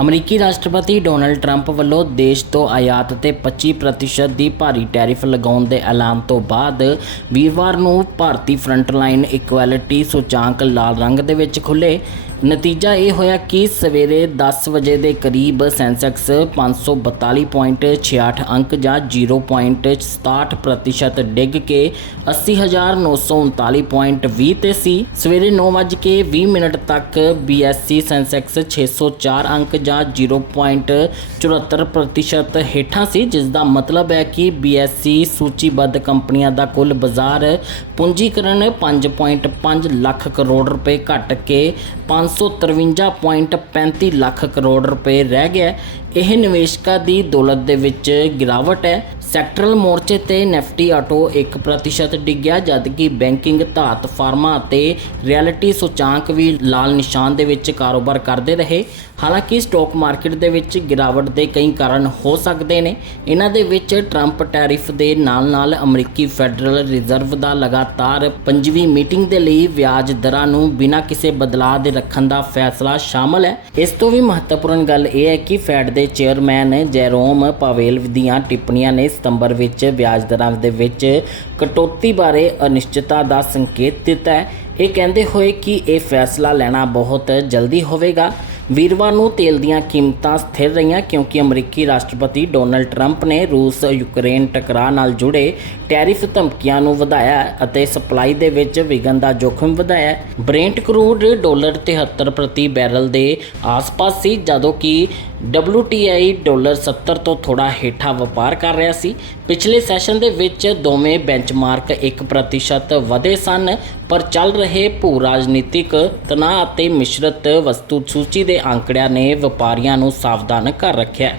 ਅਮਰੀਕੀ ਰਾਸ਼ਟਰਪਤੀ Donald Trump ਵੱਲੋਂ ਦੇਸ਼ ਤੋਂ ਆਯਾਤ ਤੇ 25% ਦੀ ਭਾਰੀ ਟੈਰਿਫ ਲਗਾਉਣ ਦੇ ਐਲਾਨ ਤੋਂ ਬਾਅਦ ਵੀਰਵਾਰ ਨੂੰ ਭਾਰਤੀ ਫਰੰਟਲਾਈਨ ਇਕੁਐਲਿਟੀ ਸੂਚਾਂਕ ਲਾਲ ਰੰਗ ਦੇ ਵਿੱਚ ਖੁੱਲੇ ਨਤੀਜਾ ਇਹ ਹੋਇਆ ਕਿ ਸਵੇਰੇ 10 ਵਜੇ ਦੇ ਕਰੀਬ ਸੈਂਸੈਕਸ 542.68 ਅੰਕ ਜਾਂ 0.67% ਡਿੱਗ ਕੇ 80939.20 ਤੇ ਸੀ। ਸਵੇਰੇ 9:20 ਮਿੰਟ ਤੱਕ BSC ਸੈਂਸੈਕਸ 604 ਅੰਕ ਜਾਂ 0.74% ਹੇਠਾਂ ਸੀ ਜਿਸ ਦਾ ਮਤਲਬ ਹੈ ਕਿ BSC ਸੂਚੀਬੱਧ ਕੰਪਨੀਆਂ ਦਾ ਕੁੱਲ ਬਾਜ਼ਾਰ ਪੂੰਜੀਕਰਨ 5.5 ਲੱਖ ਕਰੋੜ ਰੁਪਏ ਘਟ ਕੇ 553.35 ਲੱਖ ਕਰੋੜ ਰੁਪਏ ਰਹਿ ਗਿਆ ਇਹ ਨਿਵੇਸ਼ਕਾਂ ਦੀ ਦੌਲਤ ਦੇ ਵਿੱਚ ਗਿਰਾਵਟ ਹੈ। ਸੈਕਟਰਲ ਮੋਰਚੇ ਤੇ ਨਿਫਟੀ ਆਟੋ 1% ਡਿੱਗਿਆ ਜਦਕਿ ਬੈਂਕਿੰਗ, ਧਾਤ, ਫਾਰਮਾ ਅਤੇ ਰਿਐਲਿਟੀ ਸੂਚਾਂਕ ਵੀ ਲਾਲ ਨਿਸ਼ਾਨ ਦੇ ਵਿੱਚ ਕਾਰੋਬਾਰ ਕਰਦੇ ਰਹੇ। ਹਾਲਾਂਕਿ, ਸਟਾਕ ਮਾਰਕੀਟ ਦੇ ਵਿੱਚ ਗਿਰਾਵਟ ਦੇ ਕਈ ਕਾਰਨ ਹੋ ਸਕਦੇ ਨੇ। ਇਹਨਾਂ ਦੇ ਵਿੱਚ ਟਰੰਪ ਟੈਰਿਫ ਦੇ ਨਾਲ-ਨਾਲ ਅਮਰੀਕੀ ਫੈਡਰਲ ਰਿਜ਼ਰਵ ਦਾ ਲਗਾਤਾਰ ਪੰਜਵੀਂ ਮੀਟਿੰਗ ਦੇ ਲਈ ਵਿਆਜ ਦਰਾਂ ਨੂੰ ਬਿਨਾਂ ਕਿਸੇ ਬਦਲਾਅ ਦੇ ਰੱਖਣ ਦਾ ਫੈਸਲਾ ਸ਼ਾਮਲ ਹੈ। ਇਸ ਤੋਂ ਵੀ ਮਹੱਤਵਪੂਰਨ ਗੱਲ ਇਹ ਹੈ ਕਿ ਫੈਡ ਦੇ ਚੇਅਰਮੈਨ ਜੈਰੋਮ ਪਾਵੇਲ ਦੀਆਂ ਟਿੱਪਣੀਆਂ ਨੇ ਸਤੰਬਰ ਵਿੱਚ ਵਿਆਜ ਦਰਾਂ ਦੇ ਵਿੱਚ ਕਟੌਤੀ ਬਾਰੇ ਅਨਿਸ਼ਚਿਤਤਾ ਦਾ ਸੰਕੇਤ ਦਿੱਤਾ ਹੈ ਇਹ ਕਹਿੰਦੇ ਹੋਏ ਕਿ ਇਹ ਫੈਸਲਾ ਲੈਣਾ ਬਹੁਤ ਜਲਦੀ ਹੋਵੇਗਾ ਵੀਰਵਾਰ ਨੂੰ ਤੇਲ ਦੀਆਂ ਕੀਮਤਾਂ ਸਥਿਰ ਰਹੀਆਂ ਕਿਉਂਕਿ ਅਮਰੀਕੀ ਰਾਸ਼ਟਰਪਤੀ ਡੋਨਲਡ ਟਰੰਪ ਨੇ ਰੂਸ ਯੂਕਰੇਨ ਟਕਰਾਅ ਨਾਲ ਜੁੜੇ ਟੈਰਿਫ ਧਮਕੀਆਂ ਨੂੰ ਵਧਾਇਆ ਅਤੇ ਸਪਲਾਈ ਦੇ ਵਿੱਚ ਵਿਘਨ ਦਾ ਜੋਖਮ ਵਧਾਇਆ ਹੈ। ਬ੍ਰੈਂਟ ਕਰੂਡ ਡਾਲਰ 73 ਪ੍ਰਤੀ ਬੈਰਲ ਦੇ ਆਸ-ਪਾਸ ਸੀ, ਜਦੋਂ ਕਿ WTI ਡਾਲਰ 70 ਤੋਂ ਥੋੜਾ ਹੇਠਾਂ ਵਪਾਰ ਕਰ ਰਿਹਾ ਸੀ। ਪਿਛਲੇ ਸੈਸ਼ਨ ਦੇ ਵਿੱਚ ਦੋਵੇਂ ਬੈਂਚਮਾਰਕ 1% ਵਧੇ ਸਨ, ਪਰ ਚੱਲ ਰਹੇ ਭੂ ਰਾਜਨੀਤਿਕ ਤਣਾਅ ਅਤੇ ਮਿਸ਼ਰਤ ਵਸਤੂ ਸੂਚੀ ਦੇ ਅੰਕੜਿਆਂ ਨੇ ਵਪਾਰੀਆਂ ਨੂੰ ਸਾਵਧਾਨ ਕਰ ਰੱਖਿਆ।